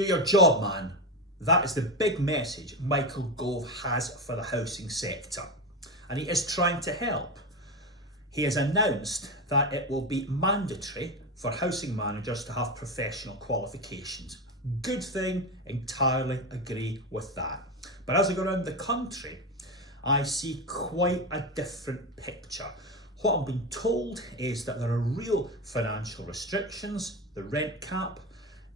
Do your job, man. That is the big message Michael Gove has for the housing sector. And he is trying to help. He has announced that it will be mandatory for housing managers to have professional qualifications. Good thing, entirely agree with that. But as I go around the country, I see quite a different picture. What I'm being told is that there are real financial restrictions. The rent cap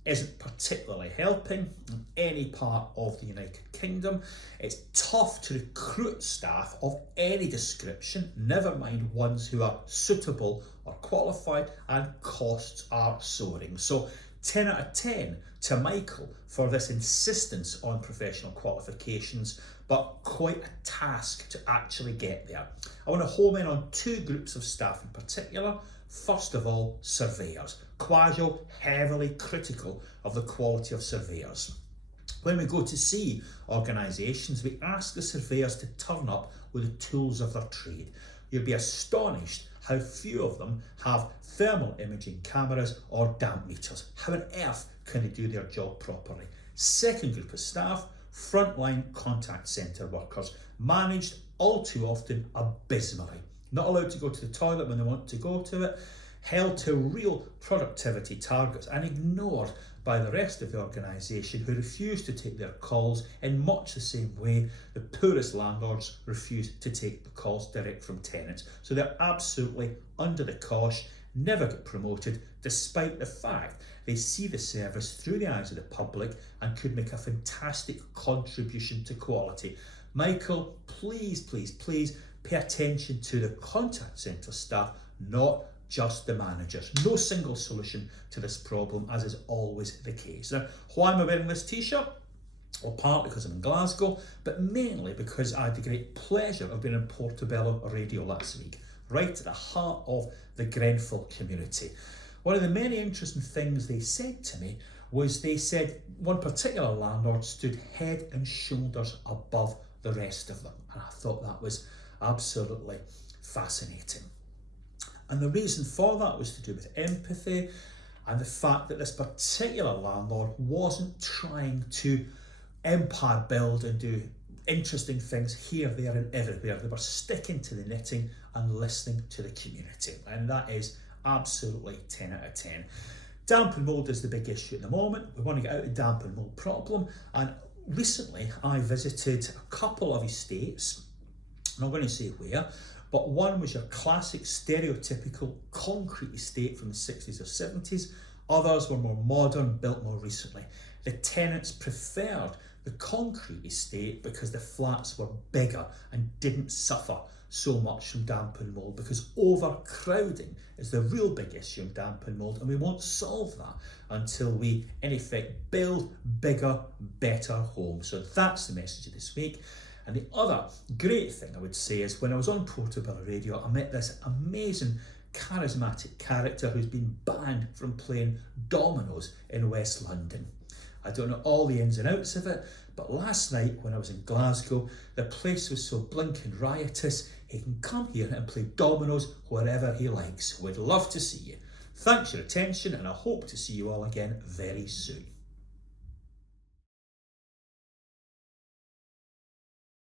isn't particularly helping in any part of the United Kingdom. It's tough to recruit staff of any description, never mind ones who are suitable or qualified, and costs are soaring. So 10 out of 10 to Michael for this insistence on professional qualifications, but quite a task to actually get there. I want to home in on two groups of staff in particular. First of all, surveyors. Quasio heavily critical of the quality of surveyors. When we go to see organisations, we ask the surveyors to turn up with the tools of their trade. You'll be astonished how few of them have thermal imaging cameras or damp meters. How on earth can they do their job properly? Second group of staff, frontline contact centre workers, managed all too often abysmally. Not allowed to go to the toilet when they want to go to it, held to real productivity targets and ignored by the rest of the organisation, who refuse to take their calls in much the same way the poorest landlords refuse to take the calls direct from tenants. So they're absolutely under the cosh, never get promoted, despite the fact they see the service through the eyes of the public and could make a fantastic contribution to quality. Michael, please, please, please pay attention to the contact centre staff, not just the managers. No single solution to this problem, as is always the case. Now, why am I wearing this t-shirt? Well, partly because I'm in Glasgow, but mainly because I had the great pleasure of being in Portobello Radio last week, right at the heart of the Grenfell community. One of the many interesting things they said to me was they said one particular landlord stood head and shoulders above the rest of them. And I thought that was absolutely fascinating. And the reason for that was to do with empathy and the fact that this particular landlord wasn't trying to empire build and do interesting things here, there and everywhere. They were sticking to the knitting and listening to the community. And that is absolutely 10 out of 10. Damp and mould is the big issue at the moment. We want to get out of the damp and mould problem. And recently I visited a couple of estates. I'm not going to say where, but one was your classic stereotypical concrete estate from the 60s or 70s. Others were more modern, built more recently. The tenants preferred the concrete estate because the flats were bigger and didn't suffer so much from damp and mould, because overcrowding is the real big issue in damp and mould, and we won't solve that until we, in effect, build bigger, better homes. So that's the message of this week. And the other great thing I would say is when I was on Portobello Radio, I met this amazing, charismatic character who's been banned from playing dominoes in West London. I don't know all the ins and outs of it, but last night when I was in Glasgow, the place was so blinking riotous, he can come here and play dominoes wherever he likes. We'd love to see you. Thanks for your attention, and I hope to see you all again very soon.